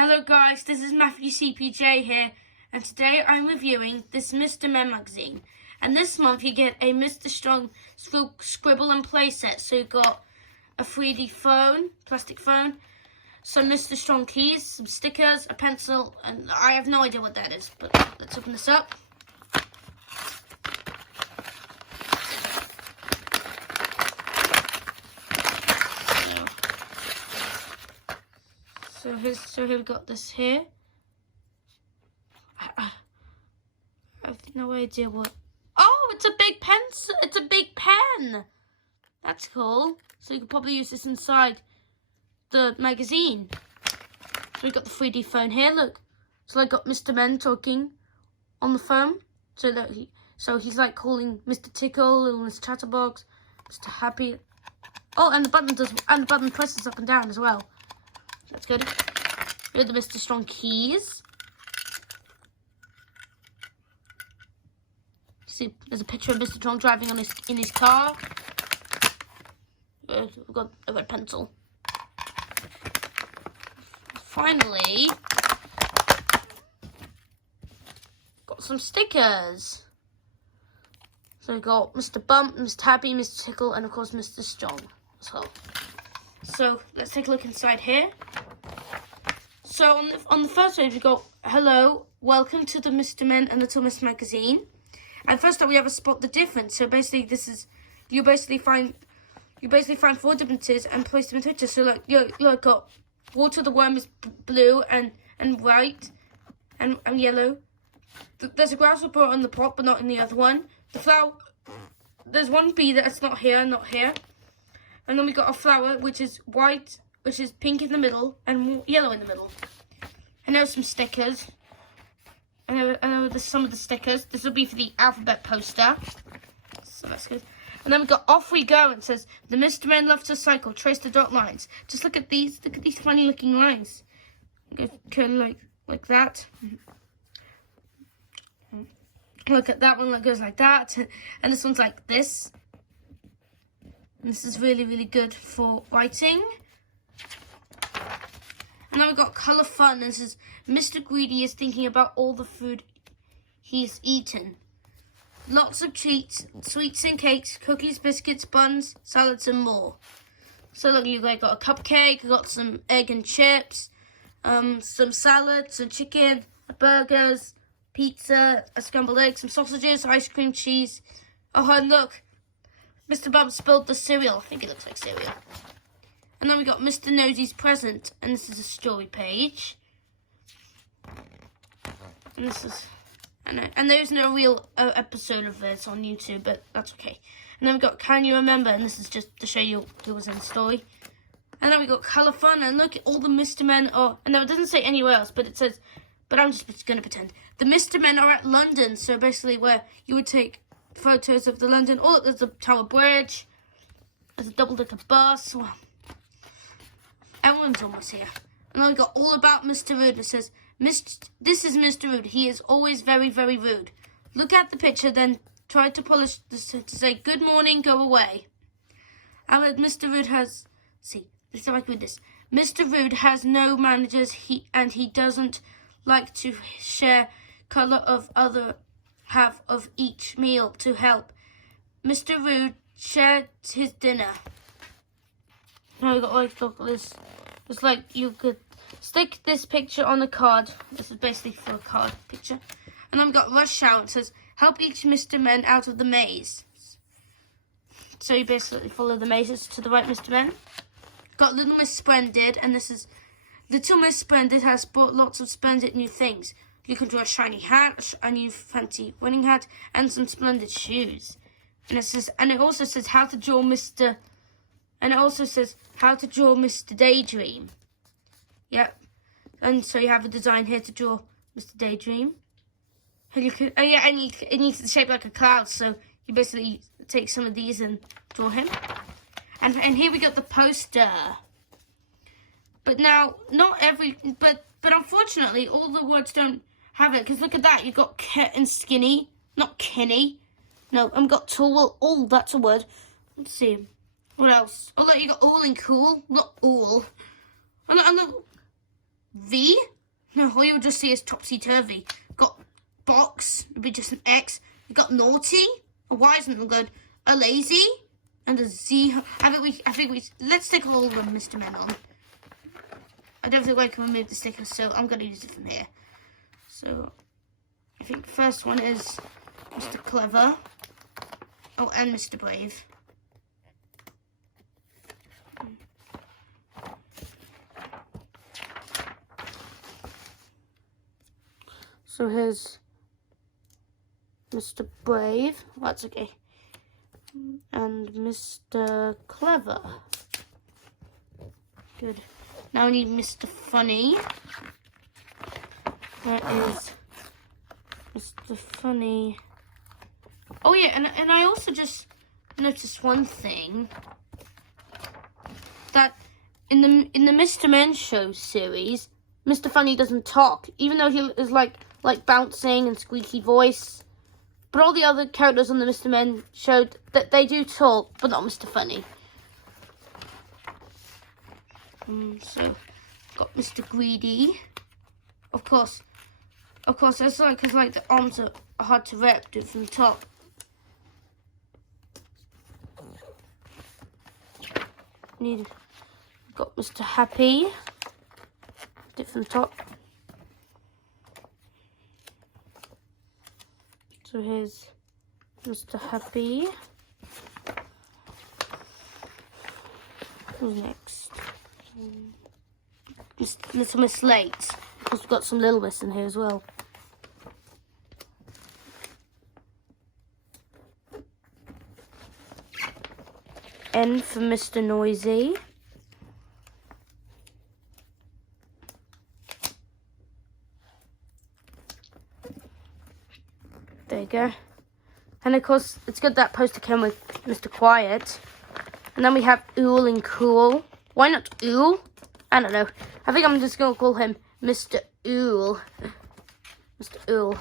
Hello guys, this is Matthew CPJ here, and today I'm reviewing this Mr. Men magazine. And this month you get a Mr. Strong Scribble and Play set. So you've got a 3D phone, plastic phone, some Mr. Strong keys, some stickers, a pencil, and I have no idea what that is, but let's open this up. So here we got this here. I have no idea what. Oh, it's a big pencil. It's a big pen. That's cool. So you could probably use this inside the magazine. So we got the 3D phone here. Look. So I got Mr. Men talking on the phone. So he's like calling Mr. Tickle and Mr. Chatterbox, Mr. Happy. Oh, and the button presses up and down as well. That's good. Here are the Mr. Strong keys. See, there's a picture of Mr. Strong driving in his car. We've got a red pencil. Finally, got some stickers. So we got Mr. Bump, Mr. Happy, Mr. Tickle, and of course Mr. Strong as well. So let's take a look inside here. So on the first page we got, hello, welcome to the Mr. Men and Little Miss magazine. And first up we have a spot the difference. So basically this is, you basically find 4 differences and place them in pictures. So like you got Water the Worm is blue and white and yellow. There's a grasshopper on the pot but not in the other one. The flower, there's one bee that's not here. And then we got a flower which is white, which is pink in the middle and yellow in the middle. And there's some stickers. And there's some of the stickers. This will be for the alphabet poster. So that's good. And then we got Off We Go, and it says, the Mr. Men love to cycle, trace the dot lines. Just look at these funny looking lines. Kind of like that. Look at that one that goes like that. And this one's like this. And this is really, really good for writing. And then we've got Colour Fun. And this is Mr. Greedy is thinking about all the food he's eaten. Lots of treats, sweets and cakes, cookies, biscuits, buns, salads and more. So look, you've got a cupcake, you've got some egg and chips, some salad, some chicken, burgers, pizza, a scrambled egg, some sausages, ice cream, cheese. Oh, and look, Mr. Bump spilled the cereal. I think it looks like cereal. And then we got Mr. Nosy's present, and this is a story page. And this is, and there isn't a real episode of this on YouTube, but that's okay. And then we got Can You Remember, and this is just to show you who was in the story. And then we got Colour Fun, and look at all the Mr. Men are, and no, it doesn't say anywhere else, but it says, but I'm just going to pretend. The Mr. Men are at London, so basically where you would take photos of the London. Oh, there's a Tower Bridge. There's a double-decker bus. Well, everyone's almost here. And then we got All About Mr. Rude. It says, this is Mr. Rude. He is always very, very rude. Look at the picture, then try to polish this to say, good morning, go away. And Mr. Rude has, this is how I read this. Mr. Rude has no managers, and he doesn't like to share colour of other half of each meal to help. Mr. Rude shared his dinner. Now we got like this. It's like you could stick this picture on a card. This is basically for a card picture. And then we got Rush Hour. It says, help each Mr. Men out of the maze. So you basically follow the mazes to the right, Mr. Men. Got Little Miss Splendid, and this is Little Miss Splendid has brought lots of splendid new things. You can draw a shiny hat, a new fancy running hat, and some splendid shoes. And it says, and it also says how to draw Mr. Daydream. Yep. And so you have a design here to draw Mr. Daydream. And you can, it needs to shape like a cloud, so you basically take some of these and draw him. And here we got the poster. But now, but unfortunately, all the words don't have it. Because look at that, you've got Kit and Skinny, not Kenny. No, I've got Tall. Oh, that's a word. Let's see. What else? Oh, look, you got All and Cool. Not All. Oh, look, V. No, all you'll just see is topsy-turvy. Got box, it'll be just an X. We've got naughty, a Y isn't good, a lazy, and a Z. I think we, let's stick all of them Mr. Men on. I don't think I can remove the sticker, so I'm going to use it from here. So, I think the first one is Mr. Clever. Oh, and Mr. Brave. So here's Mr. Brave. That's okay. And Mr. Clever. Good. Now we need Mr. Funny. That is Mr. Funny. Oh yeah, and I also just noticed one thing. That in the Mr. Men Show series, Mr. Funny doesn't talk, even though he is like bouncing and squeaky voice. But all the other characters on the Mr. Men Show, that they do talk, but not Mr. Funny. So got Mr. Greedy. Of course, that's like because the arms are hard to rep, do it from the top. Got Mr. Happy, do it from the top. So here's Mr. Happy. Who's next? Little Miss Late. Because we've got some Little Miss in here as well. N for Mr. Noisy. There you go. And of course, it's good that poster came with Mr. Quiet. And then we have Ool and Cool. Why not Ool? I don't know. I think I'm just going to call him Mr. Ool. Mr. Ool.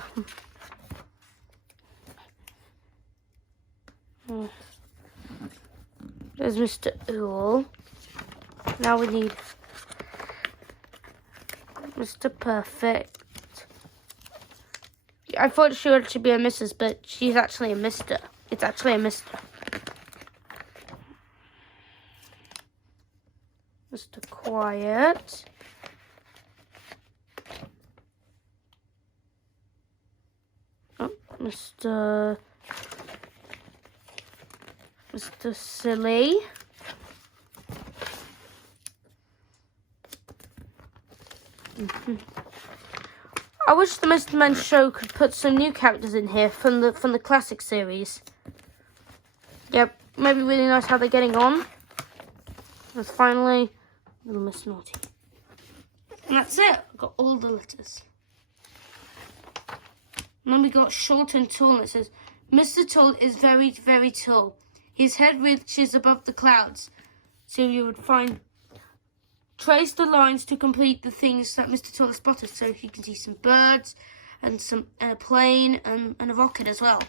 There's Mr. Ool. Now we need Mr. Perfect. I thought she would actually be a Mrs., but she's actually a Mr. It's actually a Mr. Mr. Quiet. Oh, Mr. Silly. I wish the Mr. Men Show could put some new characters in here from the classic series. Yep, maybe really nice how they're getting on. And finally, Little Miss Naughty. And that's it. I've got all the letters. And then we got Short and Tall. And it says, Mr. Tall is very, very tall. His head reaches above the clouds. So you would trace the lines to complete the things that Mr. Tall has spotted. So you can see some birds and a plane and a rocket as well.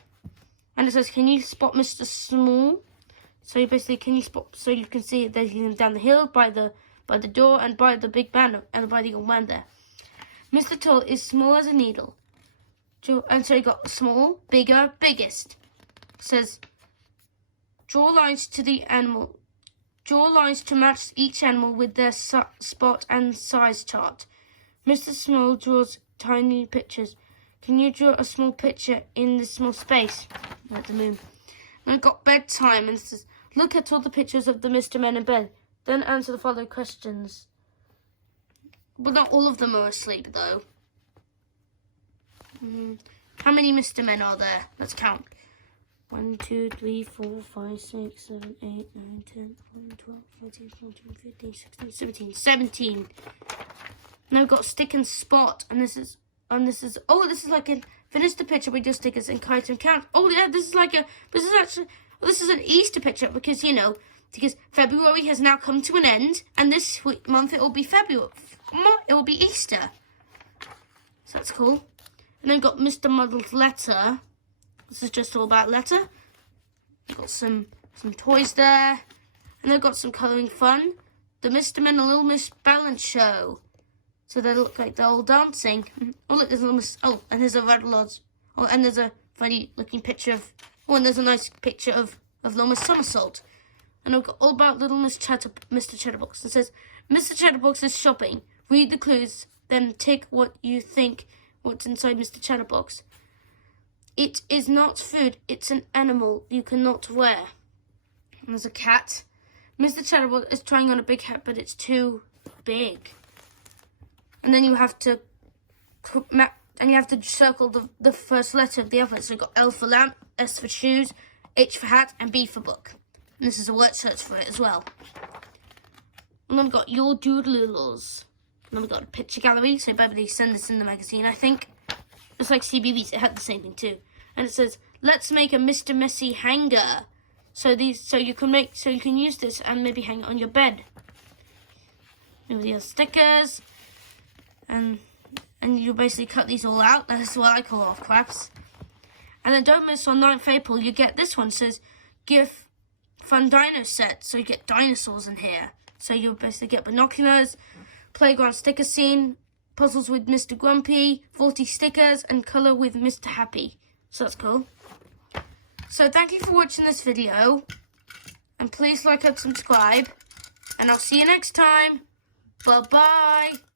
And it says, can you spot Mr. Small? So basically, can you spot, so you can see there's him down the hill by the door and by the big man and by the old man there. Mr. Tall is small as a needle. And so you got small, bigger, biggest. It says, draw lines to the animal. Draw lines to match each animal with their spot and size chart. Mr. Small draws tiny pictures. Can you draw a small picture in this small space? Like the moon. And I've got bedtime, and it says, look at all the pictures of the Mr. Men in bed. Then answer the following questions. Well, not all of them are asleep, though. How many Mr. Men are there? Let's count. 1, 2, 3, 4, 5, 6, 7, 8, 9, 10, 11, 12, 13, 14, 15, 16, 17. 17. Now we've got stick and spot, and this is like a finish the picture with your stickers and kite and count. Oh yeah, this is an Easter picture because because February has now come to an end, and this month it will be February. It will be Easter. So that's cool. And then we've got Mr. Muddle's letter. This is just all about letter. We've got some toys there. And they've got some colouring fun. The Mr. Men and Little Miss Balance Show. So they look like they're all dancing. Oh, look, there's a little oh, and there's a red lodge. Oh, and there's a funny looking picture of, oh, and there's a nice picture of Little Miss Somersault. And I've got all about Mr. Chatterbox. It says, Mr. Chatterbox is shopping. Read the clues, then take what you think what's inside Mr. Chatterbox. It is not food, it's an animal you cannot wear. And there's a cat. Mr. Chatterbox is trying on a big hat, but it's too big. And then you have to circle the first letter of the alphabet. So you've got L for lamp, S for shoes, H for hat, and B for book. And this is a word search for it as well. And then we've got Your Doodles. And then we've got a picture gallery. So Beverly sent this in the magazine, I think. It's like CBeebies, it had the same thing too. And it says, let's make a Mr. Messy hanger. So you can use this and maybe hang it on your bed. With your stickers. And you basically cut these all out. That's what I call off crafts. And then don't miss on 9th April, you get this one. It says, give fun dino set. So you get dinosaurs in here. So you'll basically get binoculars, playground sticker scene, puzzles with Mr. Grumpy, 40 stickers, and colour with Mr. Happy. So that's cool. So thank you for watching this video. And please like and subscribe. And I'll see you next time. Bye-bye.